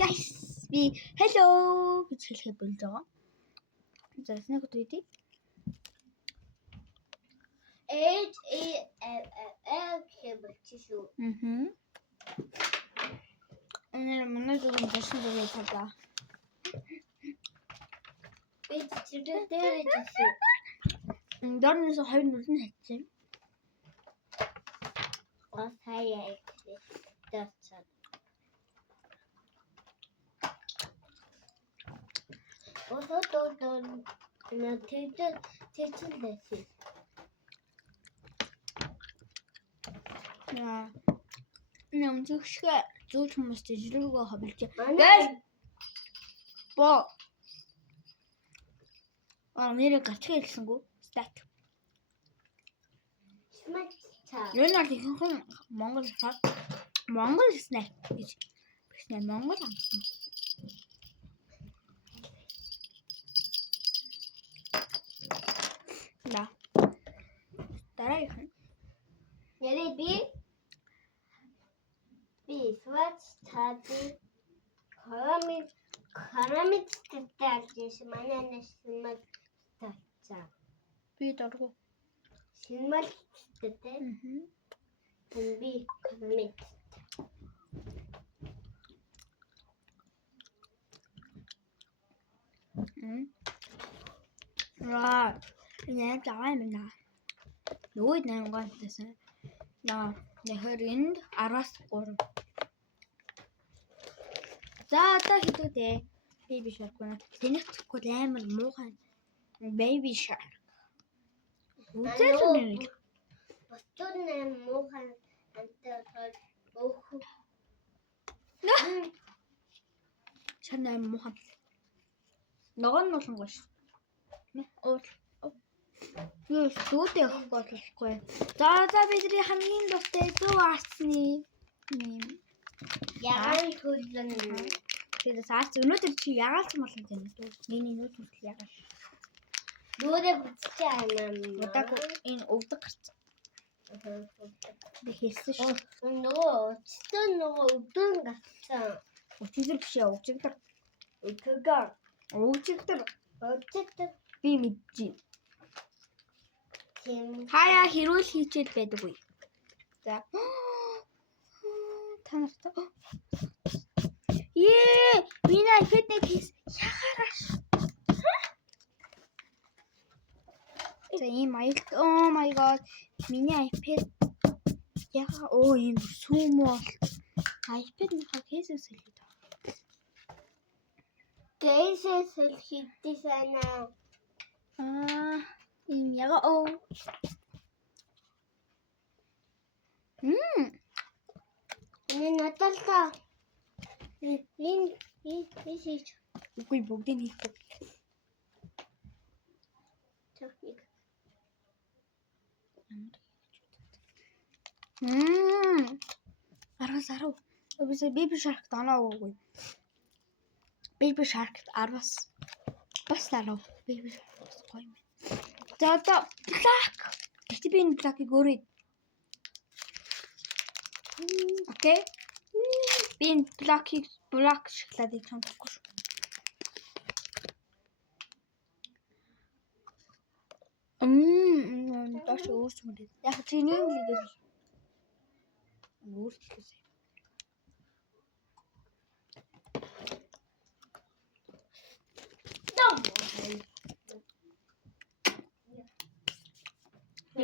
guys. Би hello гэж хэлэхэд болж байгаа. За нэг удаа үгүй. хэвчээ. Манай зөвхөн бошин зөвөө тавлаа. Би чирээ дээр идсэн. Дөрнөөс хоёр нүрэн хайцсан. Хаяа идсэн. Дэцэн. Өөдөө тэцэн дэсэн. Яа. Нэмзгшгэ зүүж хүмүүст жиргөө хавлж. Манай Бо. Нэрээ гачгаа хэлсэнгүү. Стат. Смачта. Энэ бол ихэнхэн Монгол снэк гэж. Снэк Монгол амтсан. Да. Дараах нь. Яри би смачтади карамит тэтэлж манай нэшмэл тацаа. Би дургу. Синмал тэтэ. Би карамит. Я таамна. Нүүд нангантасан. Нэхэринд 10-3. За одоо хэдүүдээ baby shark гэнэ. Тэнэгтгэхгүй амар муухай. Baby shark. Үзэж байна. Бостон муухан антаа өөх. Шанаа муухай. Нөгөө нь болон гош. Оо. Юу сүйтэй авахгүй болохгүй. За бидний хамгийн дуртай зөв арцны Ягаан төлөн. Тэгээд арц өнөөдөр чи ягаалч молон тань. Миний нүүд хүртэл ягаал. Дөрөв бичээ анаа. Удаг энэ өвдөг гарц. Би хэлсэн шүү. Нөгөө өвдөн гацсан. Өчигдөр биш яа өчигдөр. Өчигдөр. Би мэджээ. Тийм. Хаяа хэрүүл хийчихэд байдаггүй. За. Та нартай. Миний iPad-ийг хийс ягараш. За ийм аялт. Oh my god. Миний iPad ийм сүмөө. iPad-ийн кейсээс хэлээд байгаа. Кейсээс хэлхийдээ санаа. Ийм ягаа. Энэ надалта. Энэ хийж. Үгүй бүгдийг хийх. Техник. Арвас. Өбөс baby shark танаагүй. Baby shark 10-аас бас дараа baby shark гоё юм. За одоо black. Гэтэ би энэ black-ийг өөрөө. Окей. Би энэ black шоколадыг сонирхгүй шүү. Даш өөрчлөмөр. Яг чиний юм л дээ. Өөрчлөсөн.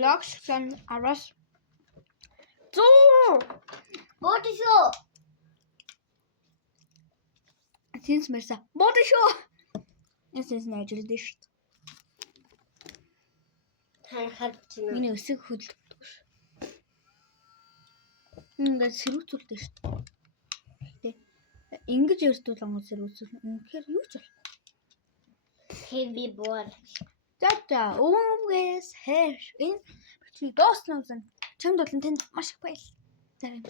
Локшн арас. Зөө. Бодишоо. Тинс мерса. Бодишоо. Эсэс найжилд шүү. Харахад чинь. Миний өсөг хөдөлгдөг ш. Ингээд сэрүүцүүлдэг шүү. Тэ. Ингэж өртүүлэн сэрүүцүүлнэ. Үнэхээр юу ч болохгүй. Heavy ball. За өвгөөс хайр. Энэ чи доосноо зэн. Чамд болон танд маш их баяр. За юм.